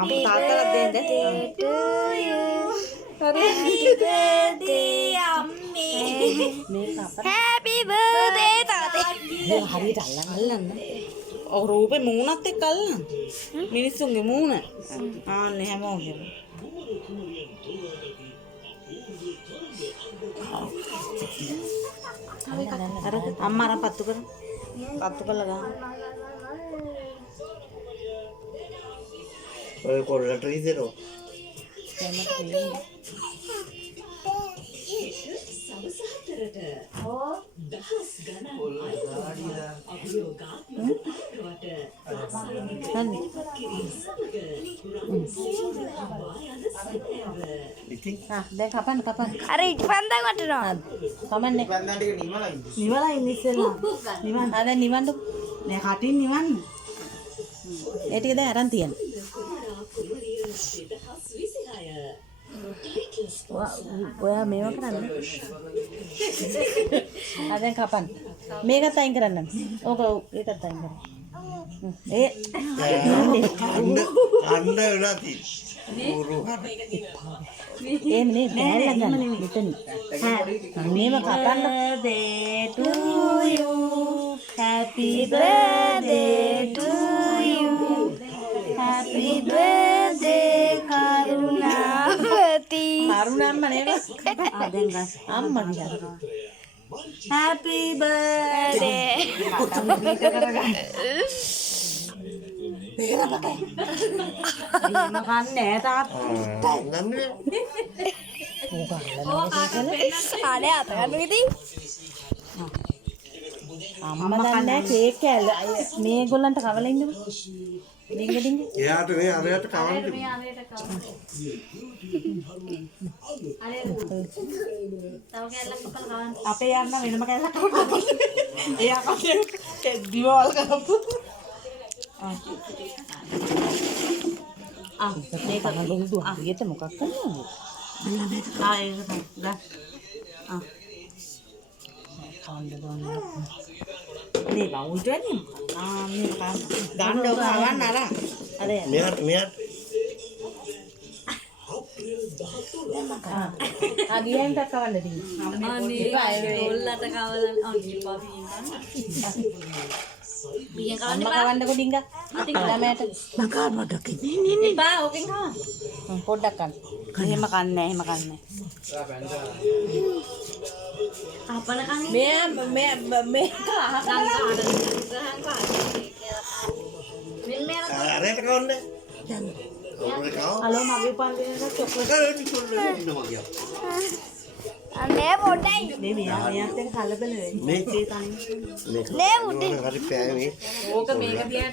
Happy birthday to you. Happy birthday අම්මේ. Happy birthday තාත්තේ. හරියට අල්ලන්න. ඔය රූපේ මූණත් එක්ක අල්ලන්න. මිනිස්සුන්ගේ මූණ. ආන්නේ හැමෝගෙම. අර අම්මා අර පත්තු කර. පත්තු කරලා ගන්න. ඔය කොල්ලට ඉදරෝ. දැන් කපන්න. අර ඉටිපන්දන් වටනවා. කමන්නේ. නිවලා ඉන්න ඉස්සෙල්ලා. නිවන්. දැන් නිවන්න. නෑ කටින් නිවන්න. ඒ ටික දැන් අරන් තියන්න. ඔයා මේව කරන්න. දැන් කපන්න. මේකත් අයින් කරන්න. ඕක ඒකත් අයින් කරන්න. ඒ අන්න වෙලා තියෙන්නේ. ඒ නේ බෑල්ල ගන්න මෙතන. මේව කපන්න. Birthday to you. Happy birthday to you. Happy birthday Karunawathi. කරුණම්ම නේද? දැන් ගන්න. අම්මා දිහා. Happy birthday. කන්නේ තාත්තා. අනේ අත ගන්න ඉතින්. අම්මා දන්නේ කේක් කෑල්ල. මේගොල්ලන්ට කවලා ඉන්නව. ඩිංග. එයාට නේ අරයට කවන්න. අපේ යන්න වෙනම කෑල්ලක් කවන්න. එයා කන්නේ දිවවල් කරපු. මේක නඩොල්දු හරියට මොකක් කරනවද? ඒක ගන්න. නේ බවුල් දෙන්නේ. මේ ගන්න ඔක අරන් අර. අර මෙයාට ගියන්ට කවන්න දී. අනේ ඔල්ලට කවලා අනිපා බියන් අම්මා කවන්නකො ඩිංග. ළමයට මකාමඩක නේ. බා ඕකෙන් කවන්න. පොඩ්ඩක් කන්න. එහෙම කන්නේ එහෙම කන්නේ. අපල කන්නේ. මේක අරයට කවන්න. ඔබට කව. හලෝ මගේ පන්තිනේට චොක්ලට් අනේ පොඩ්ඩයි. මේ මෙයාත් එක්ක කලබල වෙන්නේ. මේ නේ උඩින්. හරි පෑවේ. ඕක මේක දිහාට